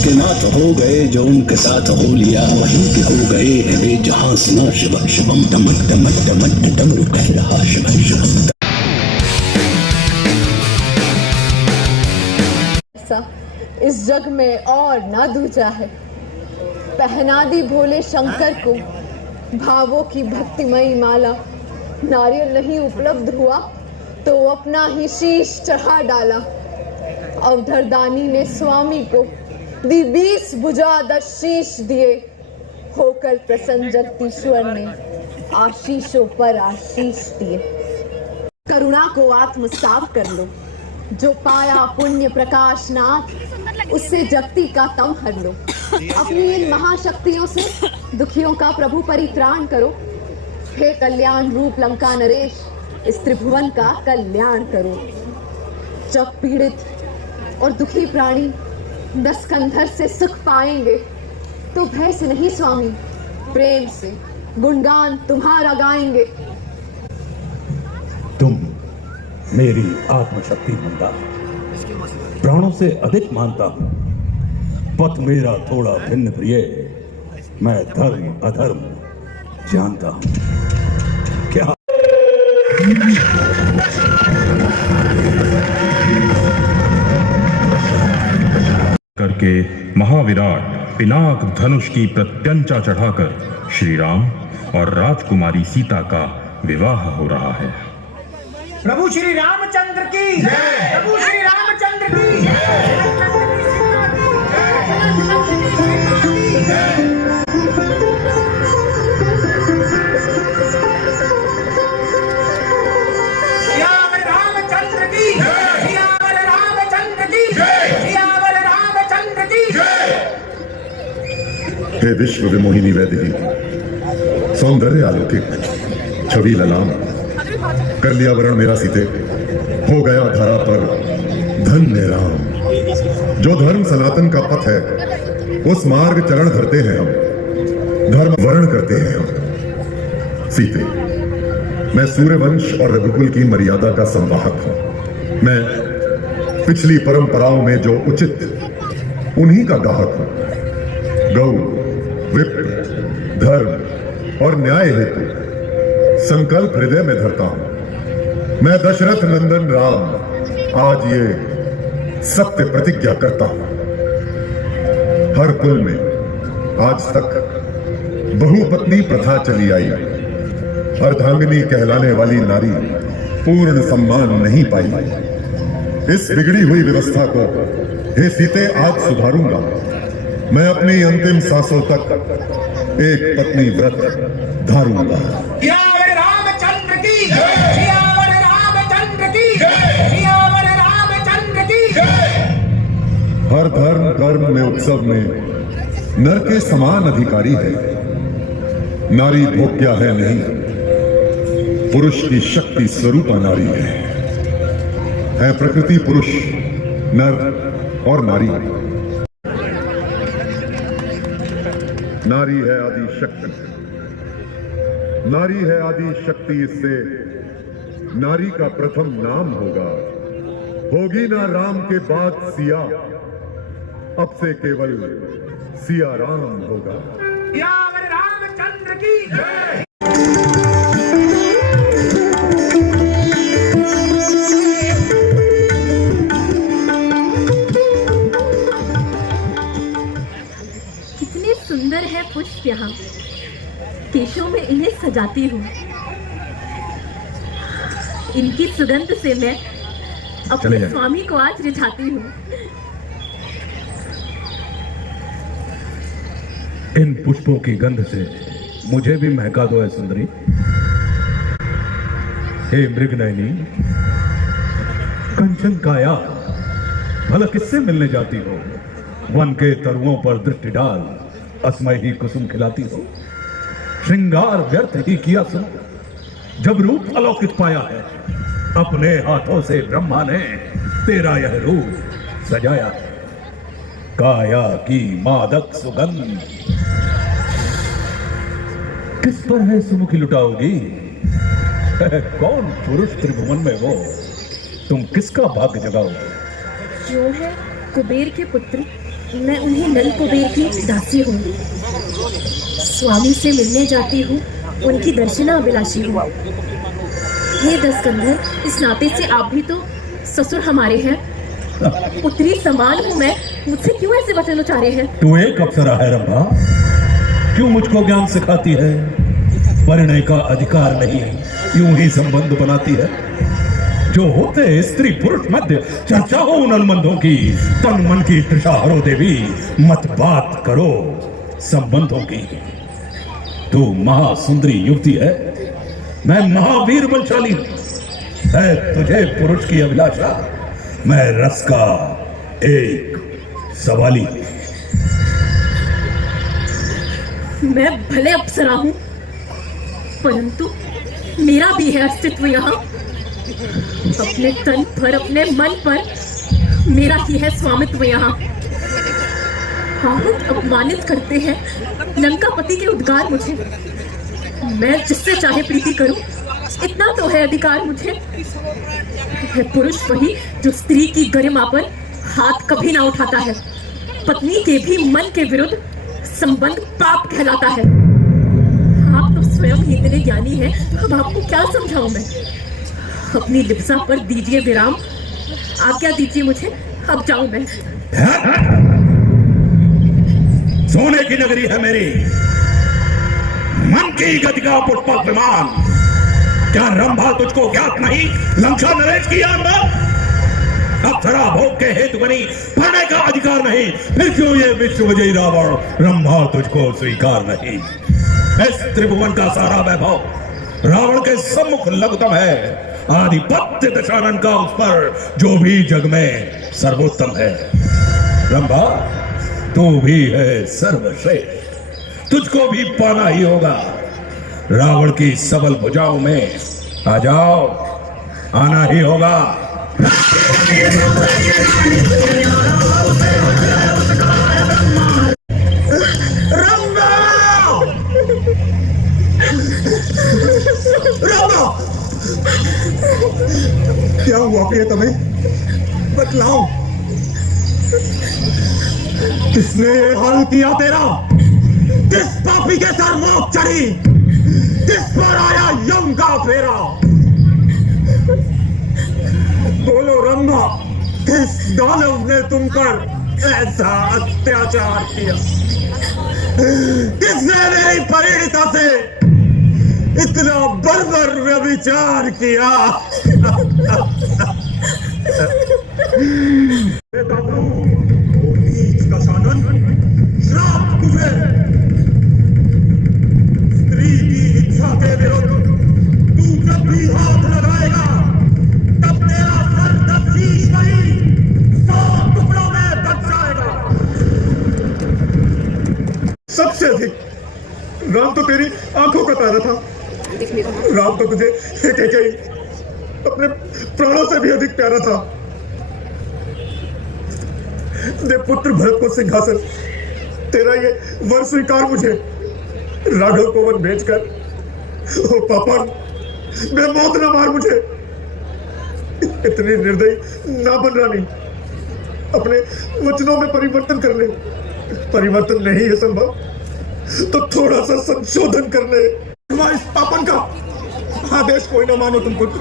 के नाथ हो गए जो उनके साथ हो लिया, वहीं के हो गए हैं वे जहां सुना शिव शिवम डमट डमट डमट डमरू कह रहा शिव शिवम। इस जग में और ना दूजा है, पहना दी भोले शंकर को भावों की भक्तिमयी माला। नारियल नहीं उपलब्ध हुआ तो अपना ही शीश चढ़ा डाला। अवधरदानी ने स्वामी को दी 20 भुजा 10 शीश दिए, होकर प्रसन्न जगदीश्वर ने आशीषों पर आशीष दिए। करुणा को आत्मसात कर लो, जो पाया पुण्य प्रकाश नाथ उससे जगती का तम हर लो। अपनी इन महाशक्तियों से दुखियों का प्रभु परित्राण करो। हे कल्याण रूप लंका नरेश, इस त्रिभुवन का कल्याण करो। जब पीड़ित और दुखी प्राणी दस्कंधर से सुख पाएंगे तो भय से नहीं स्वामी, प्रेम से गुणगान तुम्हारा गाएंगे। तुम मेरी आत्मशक्ति मानता, प्राणों से अधिक मानता हूं। पथ मेरा थोड़ा भिन्न प्रिय, मैं धर्म अधर्म जानता हूं। क्या करके महाविराट पिनाक धनुष की प्रत्यंचा चढ़ाकर श्री राम और राजकुमारी सीता का विवाह हो रहा है। प्रभु श्री रामचंद्र की जय। प्रभु श्री रामचंद्र की जय। श्यावर रामचंद्र की जय। श्यावर रामचंद्र की जय। श्यावर रामचंद्र की जय। हे विश्व विमोहिनी वैदिकी, सौंदर्य अलौकिक, छवि ललाम, कर लिया वरण मेरा सीते, हो गया धरा पर धन्य राम। जो धर्म सनातन का पथ है उस मार्ग चरण धरते हैं हम, धर्म वर्ण करते हैं हम। सीते, मैं सूर्यवंश और रघुकुल की मर्यादा का संवाहक हूं। मैं पिछली परंपराओं में जो उचित उन्हीं का गाहक हूं। गौ, विप्र, धर्म और न्याय हेतु संकल्प हृदय में धरता हूं। मैं दशरथ नंदन राम आज ये सत्य प्रतिज्ञा करता हूं। हर कुल में आज तक बहुपत्नी प्रथा चली आई। अर्धांगिनी कहलाने वाली नारी पूर्ण सम्मान नहीं पाई। इस बिगड़ी हुई व्यवस्था को हे सीते आज सुधारूंगा। मैं अपनी अंतिम सांसों तक एक पत्नी व्रत धारूंगा। रामचंद्र की जय। रामचंद्र की जय। रामचंद्र की जय। हर धर्म कर्म में उत्सव में नर के समान अधिकारी है। नारी भोग्या है नहीं, पुरुष की शक्ति स्वरूपा नारी है प्रकृति पुरुष, नर और नारी। नारी है आदि शक्ति, नारी है आदि शक्ति। इससे नारी का प्रथम नाम होगा। होगी ना राम के बाद सिया, अब से केवल सिया राम होगा। रामचंद्र की जय। कितने सुंदर है पुष्प यहाँ, केशों में इन्हें सजाती हूँ। इनकी सुगंध से मैं अपने स्वामी को आज रिझाती हूँ। इन पुष्पों की गंध से मुझे भी महका दो है सुंदरी। हे मृगनयनी, कंचन काया, भला किससे मिलने जाती हो? वन के तरुओं पर दृष्टि डाल असमय ही कुसुम खिलाती हो। श्रृंगार व्यर्थ ही किया सुनो, जब रूप अलौकिक पाया है। अपने हाथों से ब्रह्मा ने तेरा यह रूप सजाया है। काया की मादक सुगंध किस पर है सुमुखी लुटाओगी? कौन पुरुष त्रिभुवन में वो, तुम किसका भाग्य जगाओगे? जो है कुबेर के पुत्र मैं उन्हीं नल कुबेर की दासी हूँ। स्वामी से मिलने जाती हूँ, उनकी दर्शनाभिलाषी हूँ। हे दसकंधर, इस नाते से आप भी तो ससुर हमारे हैं। पुत्री समान हूँ मैं, मुझसे क्यों ऐसे वचन उचारे हैं? तू एक अप्सरा है रंभा, क्यों मुझको ज्ञान सिखाती है? परिणय का अधिकार नहीं, यूं ही संबंध बनाती है। जो होते स्त्री पुरुष मध्य चर्चा हो उन अनुबंधों की, तन मन की तृषा हरो देवी, मत बात करो संबंधों की। तू महासुंदरी युवती है, मैं महावीर बलशाली है। तुझे पुरुष की अभिलाषा, मैं रस का एक सवाली। मैं भले अप्सरा हूँ, परंतु मेरा भी है अस्तित्व यहाँ। अपने तन पर, अपने मन पर मेरा ही है स्वामित्व यहाँ। बहुत अपमानित करते हैं लंकापति के उद्गार मुझे। मैं जिससे चाहे प्रीति करूं, इतना तो है अधिकार मुझे। है पुरुष वही जो स्त्री की गरिमा पर हाथ कभी ना उठाता है। पत्नी के भी मन के विरुद्ध संबंध पाप कहलाता है। आप तो स्वयं ही इतने ज्ञानी हैं, अब आपको क्या समझाऊं मैं? अपनी लिप्सा पर दीजिए विराम, आज्ञा दीजिए मुझे, अब जाऊं मैं। सोने की नगरी है मेरी, मन की गति का पुष्पक विमान। क्या रंभा तुझको ज्ञात नहीं, लंका नरेश की आमद? अप्सरा भोग के हेतु बनी, पढ़ने का अधिकार नहीं, फिर क्यों ये विश्व विजयी रावण रंभा तुझको स्वीकार नहीं? इस त्रिभुवन का सारा वैभव रावण के सम्मुख लघुतम है। आधिपत्य दशानन का उस पर जो भी जग में सर्वोत्तम है। रंभा तू भी है सर्वश्रेष्ठ, तुझको भी पाना ही होगा। रावण की सबल भुजाओं में आ जाओ, आना ही होगा। क्या हुआ प्रिय तुम्हें? बतलाओ, किसने ये हाल किया तेरा? किस पापी के सर मौत चढ़ी? किस पर आया यम का फेरा? बोलो रंभा, किस दानव ने तुम पर ऐसा अत्याचार किया? किसने मेरी परिणीता से इतना बर्बर व्यभिचार किया? श्राप तुझे, स्त्री की इच्छा के विरुद्ध तू जब भी हाथ लगाएगा, तब तेरा सर दक्षिश वही 100 टुकड़ों में बच जाएगा। सबसे अधिक राम तो तेरी आंखों का तारा था। राम तो तुझे एक अपने प्राणों से भी अधिक प्यारा था। दे पुत्र भरत को सिंहासन, तेरा ये वर स्वीकार मुझे। राघव को वन भेजकर, ओ पापा, मैं मौत न मार मुझे। इतनी निर्दयी ना बन रानी, अपने वचनों में परिवर्तन कर ले। परिवर्तन नहीं है संभव तो थोड़ा सा संशोधन कर ले। इस पापन का आदेश कोई ना मानो तुम पुत्र।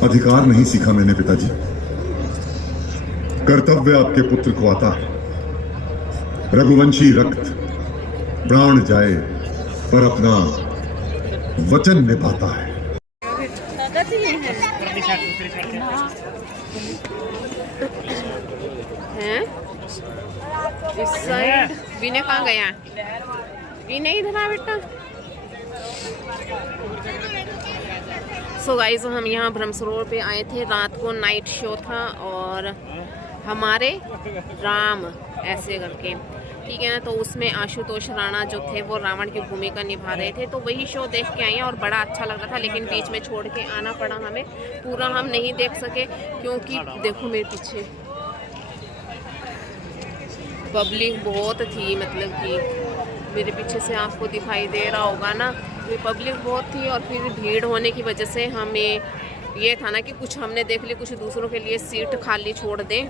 अधिकार नहीं सीखा मैंने पिताजी, कर्तव्य आपके पुत्र को आता है। रघुवंशी रक्त प्राण जाए पर अपना वचन निभाता है। हैं? इस साइड विनय कहाँ गया? विनय इधर आ बेटा। सो गाइस, हम यहाँ ब्रह्मसरोवर पे आए थे। रात को नाइट शो था और हमारे राम ऐसे करके, ठीक है ना, तो उसमें आशुतोष राणा जो थे वो रावण की भूमिका निभा रहे थे। तो वही शो देख के आए हैं और बड़ा अच्छा लग रहा था, लेकिन बीच में छोड़ के आना पड़ा हमें। पूरा हम नहीं देख सके क्योंकि देखो मेरे पीछे पब्लिक बहुत थी, मतलब कि मेरे पीछे से आपको दिखाई दे रहा होगा ना, तो पब्लिक बहुत थी। और फिर भीड़ होने की वजह से हमें ये था ना कि कुछ हमने देख ली, कुछ दूसरों के लिए सीट खाली छोड़ दें।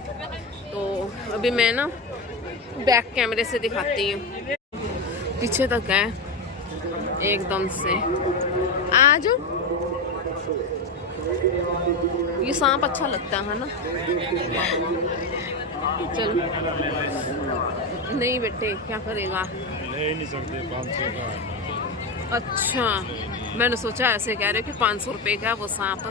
तो अभी मैं ना बैक कैमरे से दिखाती हूँ, पीछे तक है एकदम से। आ जाओ, ये सांप अच्छा लगता है ना। चलो नहीं बेटे, क्या करेगा, ले नहीं सकते 500 का। अच्छा मैंने सोचा ऐसे कह रहे हो कि 500 रुपये का वो सांप।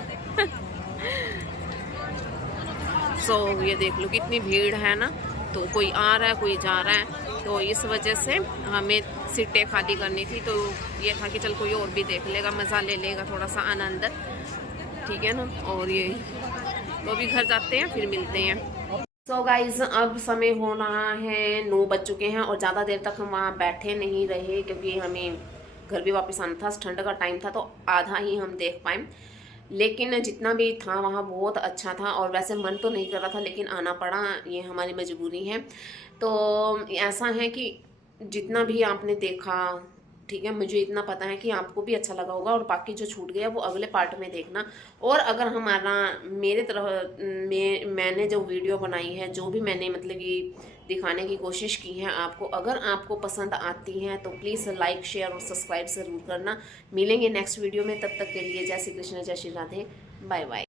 सो ये देख लो कितनी भीड़ है ना, तो कोई आ रहा है कोई जा रहा है, तो इस वजह से हमें सीटें खाली करनी थी। तो ये था कि चल कोई और भी देख लेगा, मज़ा ले लेगा, थोड़ा सा आनंद, ठीक है ना। और ये तो अभी घर जाते हैं, फिर मिलते हैं। सो गाइज अब समय हो रहा है 9 बज चुके हैं और ज़्यादा देर तक हम वहाँ बैठे नहीं रहे क्योंकि हमें घर भी वापस आना था। ठंड का टाइम था तो आधा ही हम देख पाए, लेकिन जितना भी था वहाँ बहुत अच्छा था। और वैसे मन तो नहीं कर रहा था लेकिन आना पड़ा, ये हमारी मजबूरी है। तो ऐसा है कि जितना भी आपने देखा, ठीक है, मुझे इतना पता है कि आपको भी अच्छा लगा होगा, और बाकी जो छूट गया वो अगले पार्ट में देखना। और अगर हमारा मेरे तरफ मैंने जो वीडियो बनाई है, जो भी मैंने मतलब कि दिखाने की कोशिश की है आपको, अगर आपको पसंद आती हैं तो प्लीज़ लाइक शेयर और सब्सक्राइब ज़रूर करना। मिलेंगे नेक्स्ट वीडियो में, तब तक के लिए जय श्री कृष्ण, जय श्री राधे, बाय बाय।